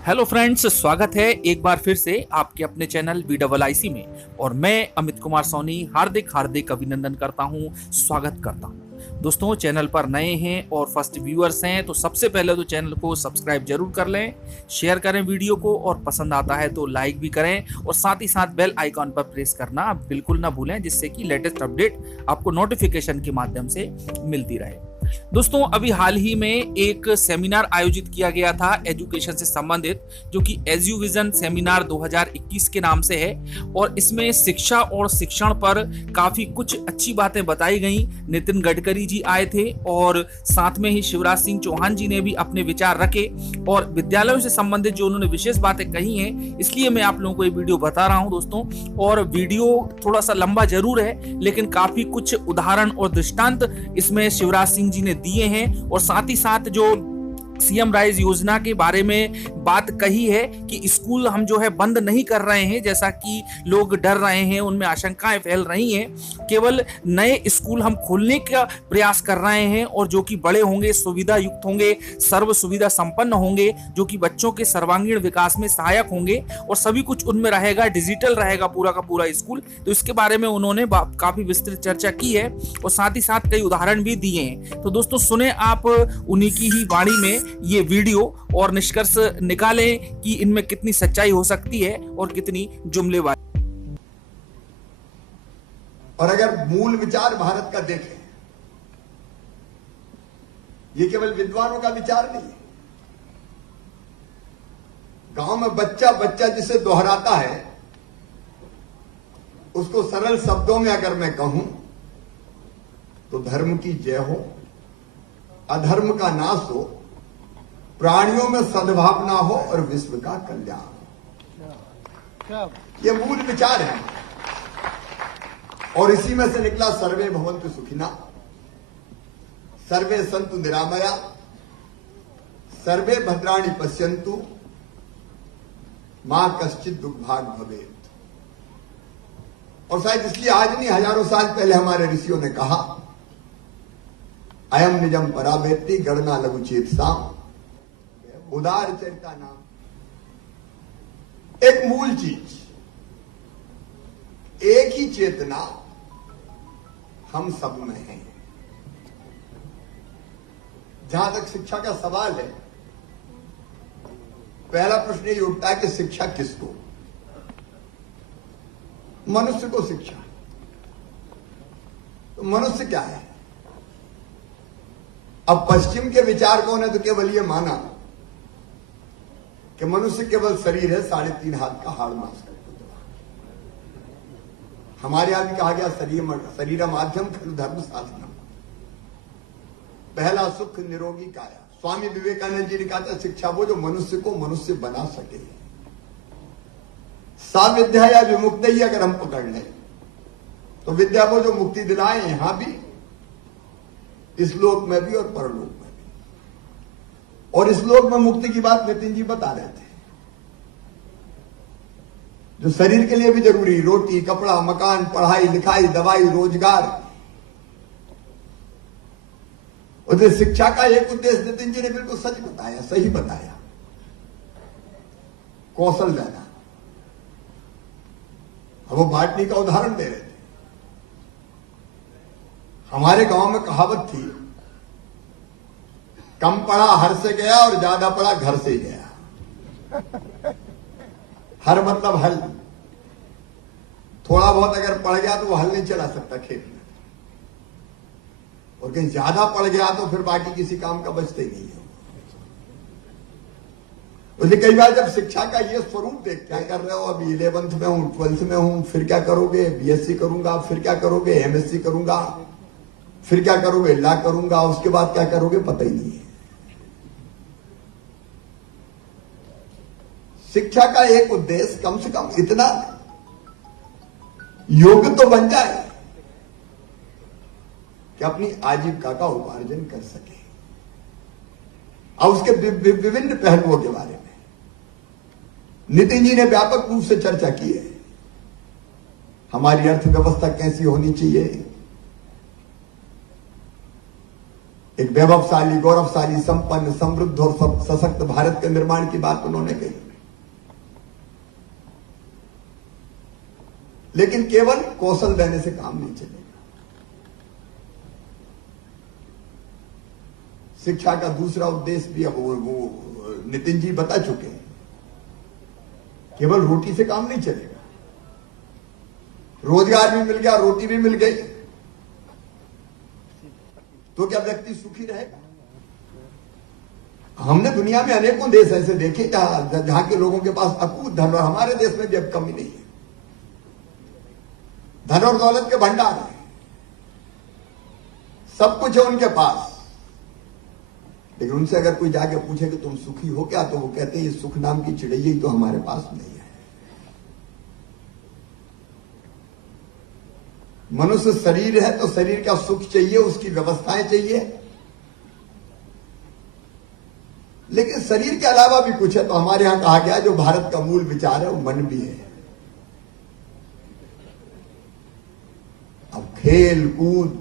Hello friends, स्वागत है एक बार फिर से आपके अपने चैनल VIIC में। और मैं अमित कुमार सोनी हार्दिक हार्दिक अभिनंदन करता हूं, स्वागत करता हूं। दोस्तों, चैनल पर नए हैं और फर्स्ट व्यूअर्स हैं तो सबसे पहले तो चैनल को सब्सक्राइब जरूर कर लें, शेयर करें वीडियो को, और पसंद आता है तो लाइक भी करें, और साथ ही साथ बेल आइकॉन पर प्रेस करना बिल्कुल ना भूलें, जिससे कि लेटेस्ट अपडेट आपको नोटिफिकेशन के माध्यम से मिलती रहे। दोस्तों, अभी हाल ही में एक सेमिनार आयोजित किया गया था एजुकेशन से संबंधित, जो कि एजू विजन सेमिनार 2021 के नाम से है। और इसमें शिक्षा और शिक्षण पर काफी कुछ अच्छी बातें बताई गई। नितिन गडकरी जी आए थे और साथ में ही शिवराज सिंह चौहान जी ने भी अपने विचार रखे, और विद्यालयों से संबंधित जो उन्होंने विशेष बातें कही हैं, इसलिए मैं आप लोगों को ये वीडियो बता रहा हूं दोस्तों। और वीडियो थोड़ा सा लंबा जरूर है, लेकिन काफी कुछ उदाहरण और दृष्टांत इसमें शिवराज सिंह जी ने दिए हैं। और साथ ही साथ जो सीएम राइज योजना के बारे में बात कही है कि स्कूल हम जो है बंद नहीं कर रहे हैं, जैसा कि लोग डर रहे हैं, उनमें आशंकाएं फैल रही हैं। केवल नए स्कूल हम खोलने का प्रयास कर रहे हैं, और जो कि बड़े होंगे, सुविधा युक्त होंगे, सर्व सुविधा संपन्न होंगे, जो कि बच्चों के सर्वांगीण विकास में सहायक होंगे, और सभी कुछ उनमें रहेगा, डिजिटल रहेगा पूरा का पूरा स्कूल। तो इसके बारे में उन्होंने काफी विस्तृत चर्चा की है, और साथ ही साथ कई उदाहरण भी दिए हैं। तो दोस्तों, सुने आप उन्हीं की ही वाणी में ये वीडियो, और निष्कर्ष निकालें कि इनमें कितनी सच्चाई हो सकती है और कितनी जुमलेबाजी। और अगर मूल विचार भारत का देखें, ये केवल विद्वानों का विचार नहीं है। गांव में बच्चा बच्चा जिसे दोहराता है, उसको सरल शब्दों में अगर मैं कहूं तो धर्म की जय हो, अधर्म का नाश हो, प्राणियों में सद्भावना हो और विश्व का कल्याण हो। ये मूल विचार है। और इसी में से निकला सर्वे भवन्तु सुखिना, सर्वे सन्तु निरामया, सर्वे भद्राणि पश्यन्तु, मां कश्चित् दुर्भाग् भवेत्। और शायद इसलिए आज नहीं, हजारों साल पहले हमारे ऋषियों ने कहा, अयम निजम परावेत्ति गणना लघुचेतसाम, उदार चरिता नाम। एक मूल चीज, एक ही चेतना हम सब में है। जहां तक शिक्षा का सवाल है, पहला प्रश्न ये उठता है कि शिक्षा किसको? मनुष्य को शिक्षा। तो मनुष्य क्या है? अब पश्चिम के विचारकों ने तो केवल ये माना कि मनुष्य केवल शरीर है, 3.5 हाथ का हाड़ मांस का पुतला। हमारे यहां भी कहा गया शरीर माध्यम खलु धर्म साधनम, पहला सुख निरोगी काया। स्वामी विवेकानंद जी ने कहा था, शिक्षा वो जो मनुष्य को मनुष्य बना सके। सा विद्या या विमुक्त ही अगर हम पकड़ लें तो विद्या वो जो मुक्ति दिलाए, यहां भी, इस लोक में भी और परलोक में। और इस लोक में मुक्ति की बात नितिन जी बता रहे थे, जो शरीर के लिए भी जरूरी, रोटी, कपड़ा, मकान, पढ़ाई लिखाई, दवाई, रोजगार। और शिक्षा का एक उद्देश्य नितिन जी ने बिल्कुल सच बताया, सही बताया, कौशल देना। अब वो बाटनी का उदाहरण दे रहे थे। हमारे गांव में कहावत थी, कम पढ़ा हर से गया और ज्यादा पढ़ा घर से गया। हर मतलब हल। थोड़ा बहुत अगर पढ़ गया तो वो हल नहीं चला सकता खेत में, और कहीं ज्यादा पढ़ गया तो फिर बाकी किसी काम का बचता ही नहीं है। इसलिए कई बार जब शिक्षा का ये स्वरूप देखते, क्या कर रहे हो, अभी 11th में हूं, 12th में हूं, फिर क्या करोगे, BSc करूंगा, फिर क्या करोगे, MSc करूंगा, फिर क्या करोगे, लॉ करूंगा, उसके बाद क्या करोगे, पता ही नहीं है। शिक्षा का एक उद्देश्य कम से कम इतना योग्य तो बन जाए कि अपनी आजीविका का उपार्जन कर सके। और उसके विभिन्न पहलुओं के बारे में नितिन जी ने व्यापक रूप से चर्चा की है। हमारी अर्थव्यवस्था कैसी होनी चाहिए, एक वैभवशाली, गौरवशाली, संपन्न, समृद्ध और सशक्त भारत के निर्माण की बात उन्होंने कही। लेकिन केवल कौशल देने से काम नहीं चलेगा। शिक्षा का दूसरा उद्देश्य भी अब वो नितिन जी बता चुके हैं। केवल रोटी से काम नहीं चलेगा। रोजगार भी मिल गया, रोटी भी मिल गई, तो क्या व्यक्ति सुखी रहेगा? हमने दुनिया में अनेकों देश ऐसे देखे जहां के लोगों के पास अकूत धन, और हमारे देश में भी अब कमी नहीं है। धन और दौलत के भंडार है, सब कुछ है उनके पास। लेकिन उनसे अगर कोई जाके पूछे कि तुम सुखी हो क्या, तो वो कहते हैं ये सुख नाम की चिड़ैया ही तो हमारे पास नहीं है। मनुष्य शरीर है तो शरीर का सुख चाहिए, उसकी व्यवस्थाएं चाहिए, लेकिन शरीर के अलावा भी कुछ है। तो हमारे यहां कहा गया जो भारत का मूल विचार है वो मन भी है। अब खेल कूद,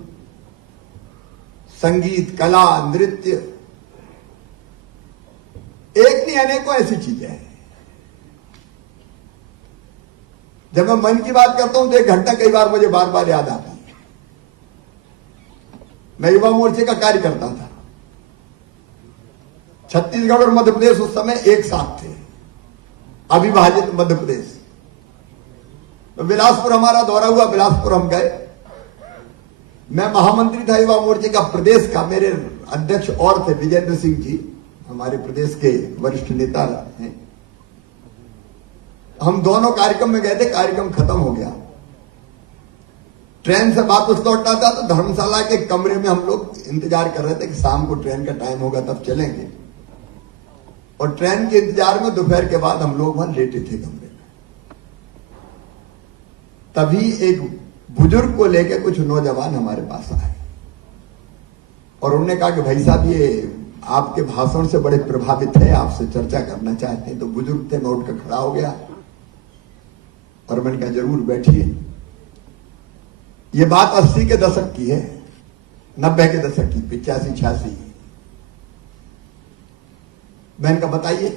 संगीत, कला, नृत्य, एक नहीं अनेकों ऐसी चीजें हैं। जब मैं मन की बात करता हूं तो एक घंटा कई बार मुझे बार बार याद आती है। मैं युवा मोर्चे का कार्य करता था। छत्तीसगढ़ और मध्य प्रदेश उस समय एक साथ थे, अविभाजित मध्य प्रदेश। तो बिलासपुर हमारा दौरा हुआ, बिलासपुर हम गए। मैं महामंत्री था युवा मोर्चे का प्रदेश का। मेरे अध्यक्ष और थे विजेंद्र सिंह जी, हमारे प्रदेश के वरिष्ठ नेता हैं। हम दोनों कार्यक्रम में गए थे। कार्यक्रम खत्म हो गया, ट्रेन से वापस लौटना था, तो धर्मशाला के कमरे में हम लोग इंतजार कर रहे थे कि शाम को ट्रेन का टाइम होगा तब चलेंगे। और ट्रेन के इंतजार में दोपहर के बाद हम लोग वहां लेटे थे कमरे में। तभी एक बुजुर्ग को लेकर कुछ नौजवान हमारे पास आए और उन्होंने कहा कि भाई साहब, ये आपके भाषण से बड़े प्रभावित है, आपसे चर्चा करना चाहते हैं। तो बुजुर्ग थे, मैं उठकर खड़ा हो गया और मैंने कहा जरूर बैठिए। ये बात 80 के दशक की है, 90 के दशक की, 85 86। मैंने कहा बताइए।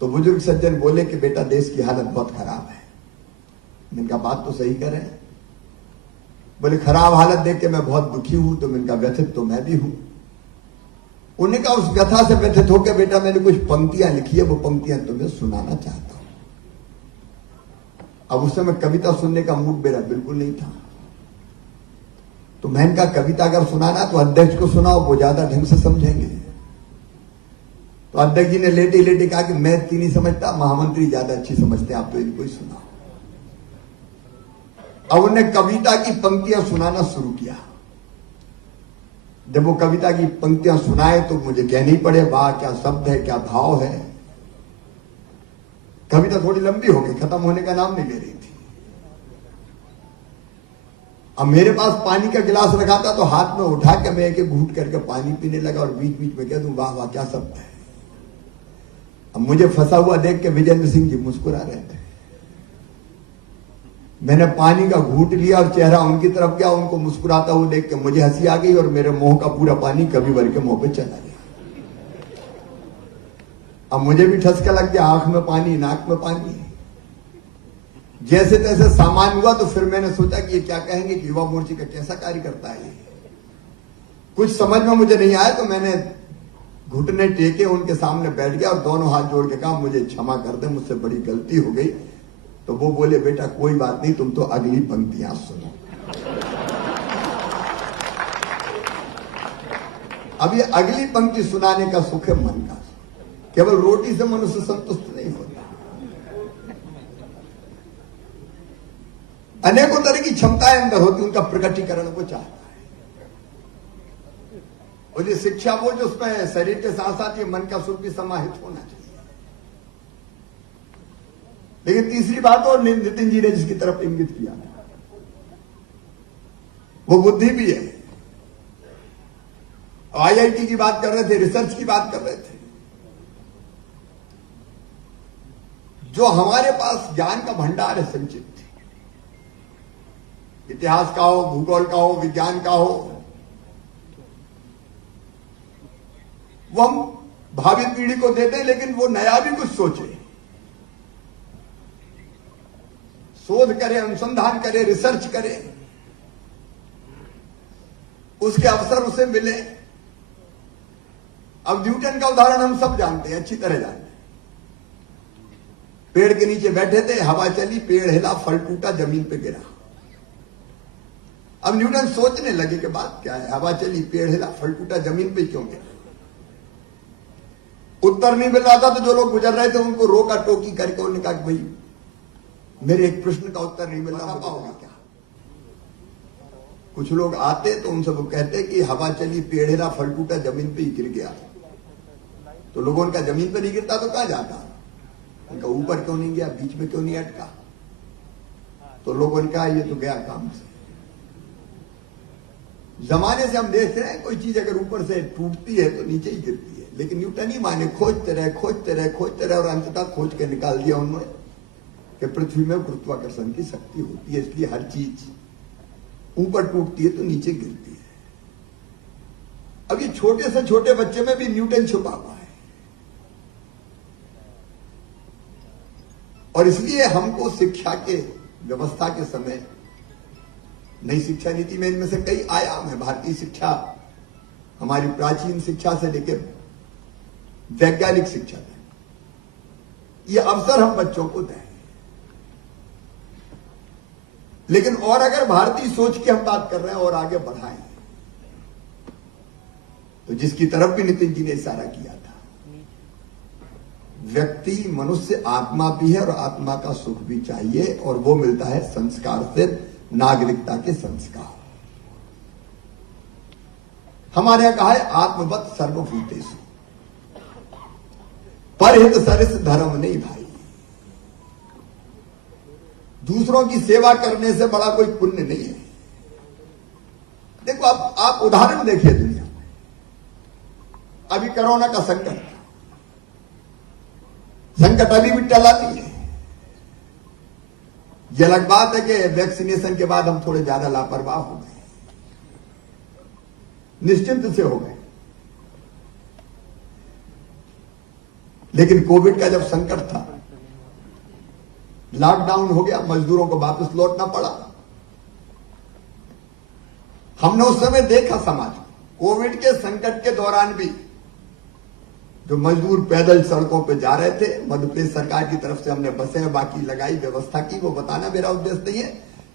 तो बुजुर्ग सज्जन बोले कि बेटा देश की हालत बहुत खराब है। मैंने कहा बात तो सही कर रहे हैं। बोले खराब हालत देख के मैं बहुत दुखी हूं। तो मैंने कहा व्यथित तो मैं भी हूं। उन्होंने कहा उस व्यथा से व्यथित होकर बेटा मैंने कुछ पंक्तियां लिखी है, वो पंक्तियां तुम्हें सुनाना चाहता हूं। अब उस समय कविता सुनने का मूड मेरा बिल्कुल नहीं था। तो मैंने कहा कविता अगर सुनाना तो अध्यक्ष को सुनाओ, वो ज्यादा ढंग से समझेंगे। तो अध्यक्ष जी ने लेटे लेटे कहा कि मैं इतनी नहीं समझता, महामंत्री ज्यादा अच्छी समझते हैं, आप तो इनको ही सुनाओ। अब उन्हें कविता की पंक्तियां सुनाना शुरू किया। जब वो कविता की पंक्तियां सुनाए तो मुझे कहनी पड़े वाह क्या शब्द है, क्या भाव है। कविता थोड़ी लंबी हो गई, खत्म होने का नाम नहीं ले रही थी। अब मेरे पास पानी का गिलास रखा था, तो हाथ में उठा के मैं एक घूंट करके पानी पीने लगा और बीच बीच में कह दूं वाह वाह क्या शब्द है। अब मुझे फंसा हुआ देख के विजेंद्र सिंह जी मुस्कुरा रहे थे। मैंने पानी का घूंट लिया और चेहरा उनकी तरफ गया। उनको मुस्कुराता हुआ देख के मुझे हंसी आ गई और मेरे मुंह का पूरा पानी कविवर के मुंह पे चला गया। अब मुझे भी ठसका लग गया, आंख में पानी, नाक में पानी। जैसे तैसे सामान हुआ तो फिर मैंने सोचा कि ये क्या कहेंगे कि युवा मोर्चे का कैसा कार्य करता है। कुछ समझ में मुझे नहीं आया तो मैंने घुटने टेके उनके सामने बैठ गया और दोनों हाथ जोड़ के कहा मुझे क्षमा कर दे, मुझसे बड़ी गलती हो गई। तो वो बोले बेटा कोई बात नहीं, तुम तो अगली पंक्तियां सुनो। अब ये अगली पंक्ति सुनाने का सुख है मन का। केवल रोटी से मनुष्य संतुष्ट नहीं होता। अनेकों तरह की क्षमताएं अंदर होती, उनका प्रकटीकरण वो चाहता है। और ये शिक्षा वो जो उसमें शरीर के साथ साथ ये मन का सुख भी समाहित होना चाहिए। लेकिन तीसरी बात और नितिन जी ने जिसकी तरफ इंगित किया वो बुद्धि भी है। आईआईटी की बात कर रहे थे, रिसर्च की बात कर रहे थे। जो हमारे पास ज्ञान का भंडार है संचित, इतिहास का हो, भूगोल का हो, विज्ञान का हो, वो हम भावी पीढ़ी को देते हैं, लेकिन वो नया भी कुछ सोचे, शोध करे, अनुसंधान करे, रिसर्च करे, उसके अवसर उसे मिले। अब न्यूटन का उदाहरण हम सब जानते हैं, अच्छी तरह जानते हैं। पेड़ के नीचे बैठे थे, हवा चली, पेड़ हिला, फल टूटा, जमीन पे गिरा। अब न्यूटन सोचने लगे कि बात क्या है, हवा चली, पेड़ हिला, फल टूटा, जमीन पे क्यों गिरा? उत्तर नहीं मिल रहा था, तो जो लोग गुजर रहे थे उनको रोका टोकी करके उन्होंने कहा कि भाई मेरे एक प्रश्न का उत्तर नहीं मिल रहा, पाओगे क्या? कुछ लोग आते तो उनसे वो कहते कि हवा चली, पेड़ हिला, फल टूटा, जमीन पे ही गिर गया। तो लोगों ने कहा जमीन पे नहीं गिरता तो कहां जाता? उनका ऊपर क्यों नहीं गया, बीच में क्यों नहीं अटका? तो लोगों ने कहा ये तो गया काम से। जमाने से हम देख रहे हैं कोई चीज अगर ऊपर से टूटती है तो नीचे ही गिरती है, लेकिन न्यूटन ही माने खोजते रहे खोजते रहे खोजते रहे और अंततः खोज के निकाल दिया उन्होंने कि पृथ्वी में गुरुत्वाकर्षण की शक्ति होती है, इसलिए हर चीज ऊपर टूटती है तो नीचे गिरती है। अब ये छोटे से छोटे बच्चे में भी न्यूटन छुपा हुआ है, और इसलिए हमको शिक्षा के व्यवस्था के समय नई शिक्षा नीति में इनमें से कई आयाम है। भारतीय शिक्षा हमारी प्राचीन शिक्षा से लेकर वैज्ञानिक शिक्षा तक, ये अवसर हम बच्चों को दें। लेकिन और अगर भारतीय सोच की हम बात कर रहे हैं और आगे बढ़ाएं, तो जिसकी तरफ भी नितिन जी ने इशारा किया था, व्यक्ति मनुष्य आत्मा भी है और आत्मा का सुख भी चाहिए, और वो मिलता है संस्कार से, नागरिकता के संस्कार। हमारे यहां कहा है आत्मवत सर्वभूतेषु परहित सरिस धर्म नहीं भाई। दूसरों की सेवा करने से बड़ा कोई पुण्य नहीं है। देखो आप उदाहरण देखिए दुनिया में, अभी कोरोना का संकट अभी भी टला नहीं है। यह अलग बात है कि वैक्सीनेशन के बाद हम थोड़े ज्यादा लापरवाह हो गए, निश्चिंत से हो गए, लेकिन कोविड का जब संकट था, लॉकडाउन हो गया, मजदूरों को वापस लौटना पड़ा। हमने उस समय देखा समाज कोविड के संकट के दौरान भी जो मजदूर पैदल सड़कों पे जा रहे थे, मध्य प्रदेश सरकार की तरफ से हमने बसें बाकी लगाई, व्यवस्था की, वो बताना मेरा उद्देश्य नहीं है,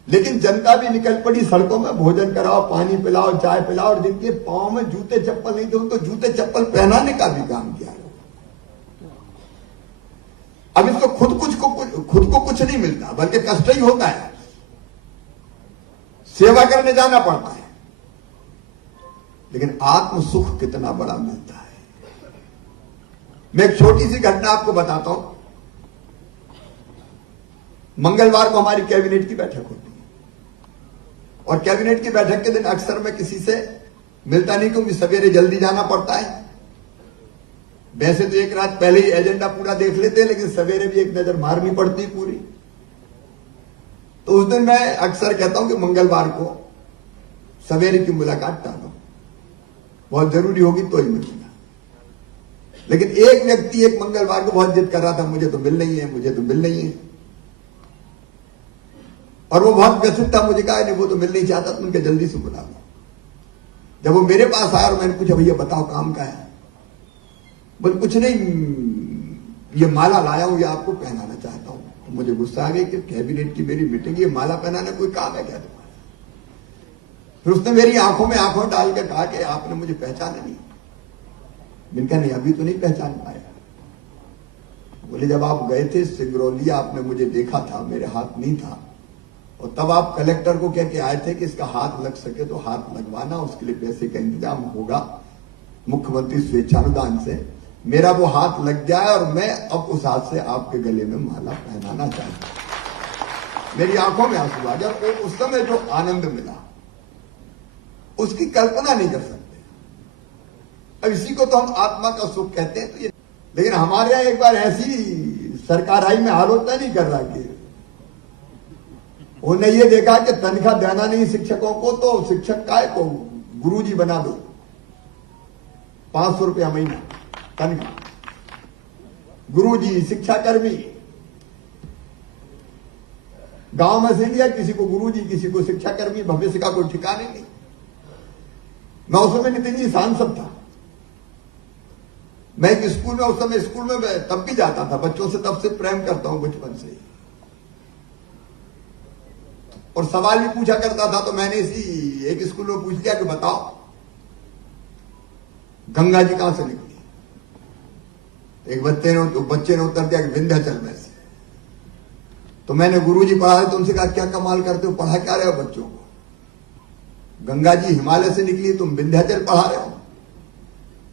लेकिन जनता भी निकल पड़ी सड़कों में, भोजन कराओ, पानी पिलाओ, चाय पिलाओ, और जिनके पांव में जूते चप्पल नहीं थे उनको जूते चप्पल पहनाने का भी काम किया। अब इसको खुद को कुछ नहीं मिलता, बल्कि कष्ट ही होता है, सेवा करने जाना पड़ता है, लेकिन आत्म सुख कितना बड़ा मिलता है। मैं एक छोटी सी घटना आपको बताता हूं। मंगलवार को हमारी कैबिनेट की बैठक होती है, और कैबिनेट की बैठक के दिन अक्सर मैं किसी से मिलता नहीं, क्योंकि सवेरे जल्दी जाना पड़ता है। वैसे तो एक रात पहले ही एजेंडा पूरा देख लेते हैं, लेकिन सवेरे भी एक नजर मारनी पड़ती पूरी। तो उस दिन मैं अक्सर कहता हूं कि मंगलवार को सवेरे की मुलाकात टालो, बहुत जरूरी होगी तो ही मिलूंगा। लेकिन एक व्यक्ति एक मंगलवार को बहुत जिद कर रहा था, मुझे तो मिल नहीं है, मुझे तो मिल नहीं है, और वो बहुत व्यथित था। मुझे कहा नहीं, वो तो मिल नहीं चाहता, तुम क्या जल्दी से बुला लो। जब वो मेरे पास आया और मैंने पूछा भैया बताओ काम का है, बोले कुछ नहीं, ये माला लाया हूं, ये आपको पहनाना चाहता हूं। तो मुझे गुस्सा आ गया कि कैबिनेट की मेरी मीटिंग, ये माला पहनाना कोई काम है क्या तुम्हारा? फिर उसने मेरी आंखों में आंखों डाल के कहा कि आपने मुझे पहचाना नहीं। मैंने कहा नहीं, अभी तो नहीं पहचान पाया। बोले जब आप गए थे सिंगरौली, आपने मुझे देखा था, मेरे हाथ नहीं था, और तब आप कलेक्टर को कह के आए थे कि इसका हाथ लग सके तो हाथ लगवाना, उसके लिए पैसे का इंतजाम होगा मुख्यमंत्री स्वेच्छानुदान से। मेरा वो हाथ लग गया है और मैं अब उस हाथ से आपके गले में माला पहनाना चाहता हूं। मेरी आंखों में आंसू आ गया। तो उस समय जो आनंद मिला उसकी कल्पना नहीं कर सकते। अब इसी को तो हम आत्मा का सुख कहते हैं। तो ये, लेकिन हमारे यहां एक बार ऐसी सरकार आई, में आलोचना नहीं कर रहा कि उन्हें ये देखा कि तनख्वाह देना नहीं शिक्षकों को, तो शिक्षक काय को गुरुजी बना दो, 500 रुपया महीना तनख्वाह। गुरुजी, शिक्षाकर्मी, गांव में से लिया, किसी को गुरुजी, किसी को शिक्षाकर्मी, भविष्य का कोई ठिकाने नहीं। मैं उस समय नितिन जी सांसद था। मैं एक स्कूल में, उस समय स्कूल में मैं तब भी जाता था, बच्चों से तब से प्रेम करता हूं बचपन से ही, और सवाल भी पूछा करता था। तो मैंने इसी एक स्कूल में पूछ लिया कि बताओ गंगा जी कहां से निकली। एक बच्चे ने उत्तर दिया कि विंध्याचल में से। तो मैंने गुरुजी पढ़ा रहे, तो उनसे कहा क्या कमाल करते हो, पढ़ा क्या रहे हो बच्चों को? गंगा जी हिमालय से निकली, तुम विंध्याचल पढ़ा रहे हो?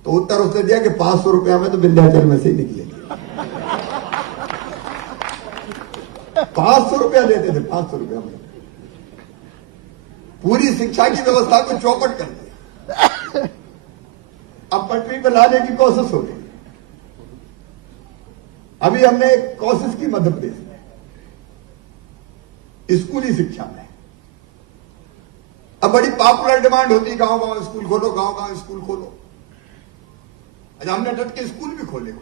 तो उत्तर उसने दिया कि 500 रुपया में तो विंध्याचल में से ही निकलेगी। 500 रुपया देते थे, 500 रुपया में पूरी शिक्षा की व्यवस्था को चौपट कर दिया। अब पटरी पर लाने की कोशिश हो रही है। अभी हमने एक कोशिश की मध्य प्रदेश में स्कूली शिक्षा में। अब बड़ी पॉपुलर डिमांड होती है, गांव गांव स्कूल खोलो, गांव गांव स्कूल खोलो। अच्छा, हमने डट के स्कूल भी खोले,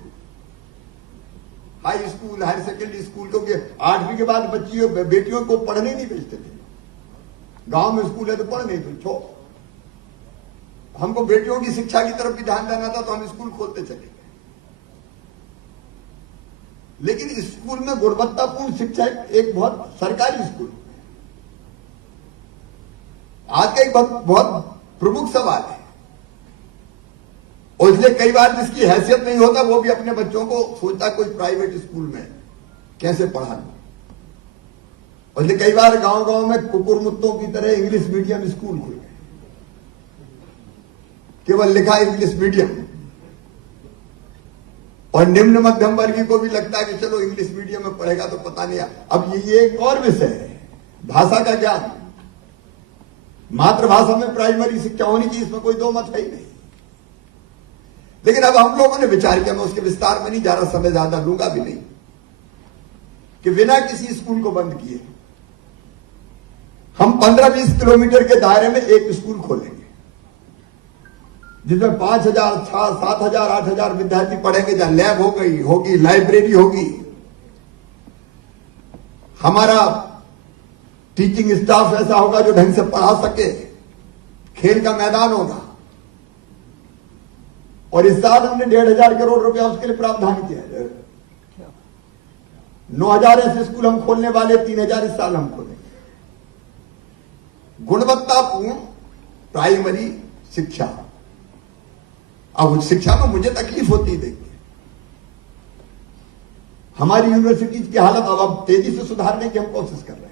high school, higher secondary school, क्योंकि 8वीं के बाद बच्चियों बेटियों को पढ़ने नहीं भेजते थे। गांव में स्कूल है तो पढ़ नहीं, तो छोड़। हमको बेटियों की शिक्षा की तरफ भी ध्यान देना था, तो हम स्कूल खोलते चले गए। लेकिन स्कूल में गुणवत्तापूर्ण शिक्षा एक बहुत सरकारी स्कूल आज का एक बहुत प्रमुख सवाल है। और इसलिए कई बार जिसकी हैसियत नहीं होता वो भी अपने बच्चों को सोचता कोई प्राइवेट स्कूल में कैसे पढ़ा लूं। और इसलिए कई बार गांव गांव में कुकुरमुत्तों की तरह इंग्लिश मीडियम स्कूल खुल गए, केवल लिखा इंग्लिश मीडियम। और निम्न मध्यम वर्गीय को भी लगता है कि चलो इंग्लिश मीडियम में पढ़ेगा तो पता नहीं। अब ये एक और विषय है, भाषा का ज्ञान। मातृभाषा में प्राइमरी शिक्षा होनी चाहिए, इसमें कोई दो मत है ही नहीं। लेकिन अब हम लोगों ने विचार किया, मैं उसके विस्तार में नहीं जा रहा, समय ज्यादा लूंगा भी नहीं, कि बिना किसी स्कूल को बंद किए हम 15-20 किलोमीटर के दायरे में एक स्कूल खोलेंगे, जिसमें 5,000, 7,000, 8,000 विद्यार्थी पढ़ेंगे, जहां लैब होगी, लाइब्रेरी होगी, हमारा टीचिंग स्टाफ ऐसा होगा जो ढंग से पढ़ा सके, खेल का मैदान होगा। और इस साल हमने 1,500 करोड़ रुपया उसके लिए प्रावधान किया है। 9,000 ऐसे स्कूल हम खोलने वाले, 3,000 इस साल हम खोलेंगे। गुणवत्तापूर्ण प्राइमरी शिक्षा। अब उस शिक्षा में मुझे तकलीफ होती है, देखिए हमारी यूनिवर्सिटी की हालत अब तेजी से सुधारने की हम कोशिश कर रहे हैं।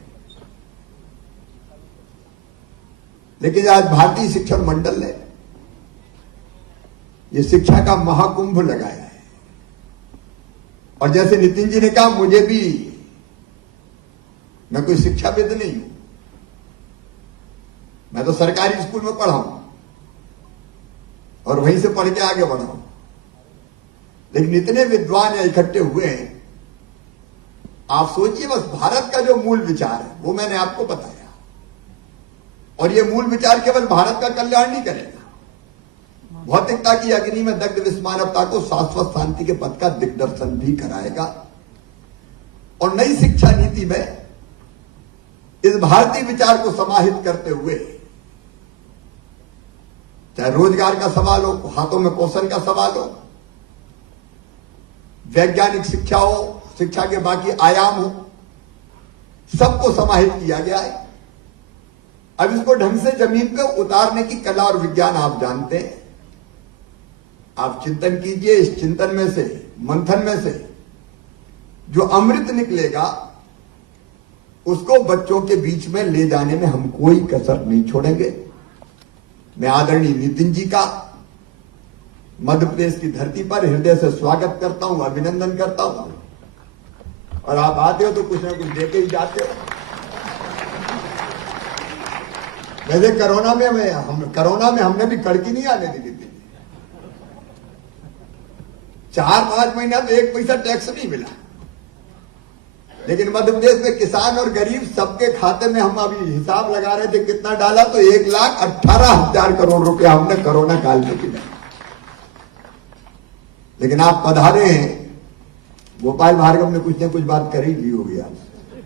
लेकिन आज भारतीय शिक्षण मंडल ने ये शिक्षा का महाकुंभ लगाया है। और जैसे नितिन जी ने कहा, मुझे भी, मैं कोई शिक्षाविद नहीं हूं, मैं तो सरकारी स्कूल में पढ़ा हूं और वहीं से पढ़ के आगे बढ़ा हूं। लेकिन इतने विद्वान यहाँ इकट्ठे हुए हैं, आप सोचिए, बस भारत का जो मूल विचार है वो मैंने आपको बताया। और ये मूल विचार केवल भारत का कल्याण नहीं करेगा, भौतिकता की अग्नि में दग्ध विस्मानवता को शाश्वत शांति के पथ का दिग्दर्शन भी कराएगा। और नई शिक्षा नीति में इस भारतीय विचार को समाहित करते हुए, चाहे रोजगार का सवाल हो, हाथों में कौशल का सवाल हो, वैज्ञानिक शिक्षा हो, शिक्षा के बाकी आयाम हो, सबको समाहित किया गया है। अब इसको ढंग से जमीन पे उतारने की कला और विज्ञान आप जानते हैं। आप चिंतन कीजिए, इस चिंतन में से, मंथन में से जो अमृत निकलेगा उसको बच्चों के बीच में ले जाने में हम कोई कसर नहीं छोड़ेंगे। मैं आदरणीय नितिन जी का मध्य प्रदेश की धरती पर हृदय से स्वागत करता हूं, अभिनंदन करता हूं। और आप आते हो तो कुछ ना कुछ देके ही जाते हो। वैसे कोरोना में हमने भी कड़की नहीं आने दी थी। 4-5 महीना तो 1 पैसा टैक्स नहीं मिला। लेकिन मध्य प्रदेश में किसान और गरीब सबके खाते में, हम अभी हिसाब लगा रहे थे कितना डाला, तो 1,18,000 करोड़ रुपया हमने कोरोना काल में दिया। लेकिन आप पधारे हैं, गोपाल भार्गव ने कुछ न कुछ बात करी दी होगी आपसे,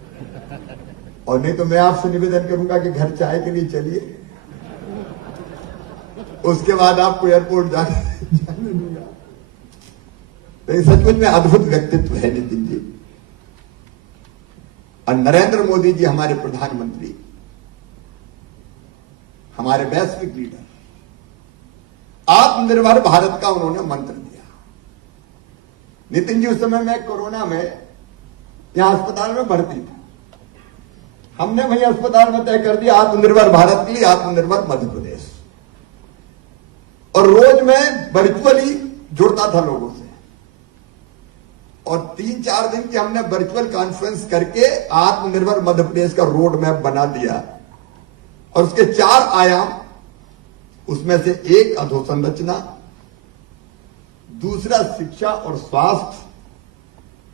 और नहीं तो मैं आपसे निवेदन करूंगा कि घर चाय के लिए चलिए, उसके बाद आपको एयरपोर्ट जाने दूंगा। तो ये सचमुच में अद्भुत व्यक्तित्व है नितिन जी। और नरेंद्र मोदी जी हमारे प्रधानमंत्री, हमारे वैश्विक लीडर, आत्मनिर्भर भारत का उन्होंने मंत्र दिया। नितिन जी, उस समय मैं कोरोना में यहां अस्पताल में भर्ती था, हमने वही अस्पताल में तय कर दिया आत्मनिर्भर भारत के लिए आत्मनिर्भर मध्य प्रदेश, और रोज मैं वर्चुअली जुड़ता था लोगों से, और 3-4 दिन की हमने वर्चुअल कॉन्फ्रेंस करके आत्मनिर्भर मध्य प्रदेश का रोड मैप बना दिया, और उसके 4 आयाम, उसमें से एक अधोसंरचना, दूसरा शिक्षा और स्वास्थ्य,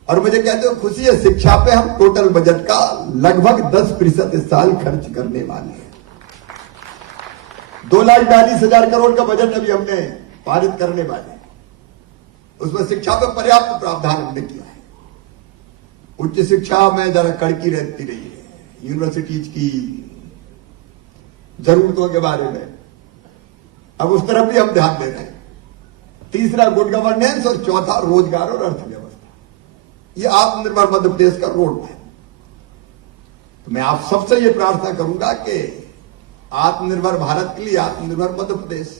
और मुझे कहते हो खुशी है, शिक्षा पे हम टोटल बजट का लगभग 10% इस साल खर्च करने वाले हैं। 2,42,000 करोड़ का बजट अभी हमने पारित करने वाले हैं, उसमें शिक्षा पे पर्याप्त प्रावधान हमने किया है। उच्च शिक्षा में जरा कड़की रहती रही है, यूनिवर्सिटीज की जरूरतों के बारे में, अब उस तरफ भी हम ध्यान दे रहे हैं। तीसरा गुड गवर्नेंस, और चौथा रोजगार और अर्थव्यवस्था। ये आत्मनिर्भर मध्य प्रदेश का रोड है। तो मैं आप सबसे ये प्रार्थना करूंगा कि आत्मनिर्भर भारत के लिए आत्मनिर्भर मध्य प्रदेश,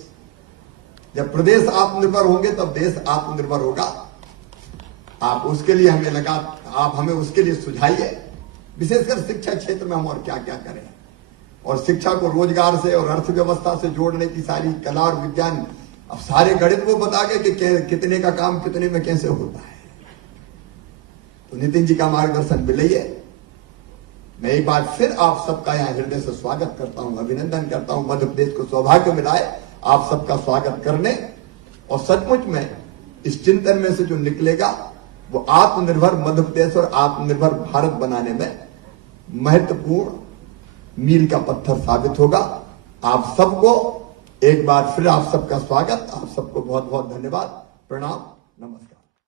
जब प्रदेश आत्मनिर्भर होंगे तब देश आत्मनिर्भर होगा। आप उसके लिए आप हमें उसके लिए सुझाइए, विशेषकर शिक्षा क्षेत्र में हम और क्या क्या करें, और शिक्षा को रोजगार से और अर्थव्यवस्था से जोड़ने की सारी कला और विज्ञान, अब सारे गणित वो बता गए कि कितने का काम कितने में कैसे होता है। तो नितिन जी का मार्गदर्शन मिलिए। मैं एक बार फिर आप सबका यहां हृदय से स्वागत करता हूं, अभिनंदन करता हूं। मध्य प्रदेश को सौभाग्य मिला है आप सबका स्वागत करने, और सचमुच में इस चिंतन में से जो निकलेगा वो आत्मनिर्भर मध्य प्रदेश और आत्मनिर्भर भारत बनाने में महत्वपूर्ण मील का पत्थर साबित होगा। आप सबको एक बार फिर आप सबका स्वागत, आप सबको बहुत बहुत धन्यवाद, प्रणाम, नमस्कार।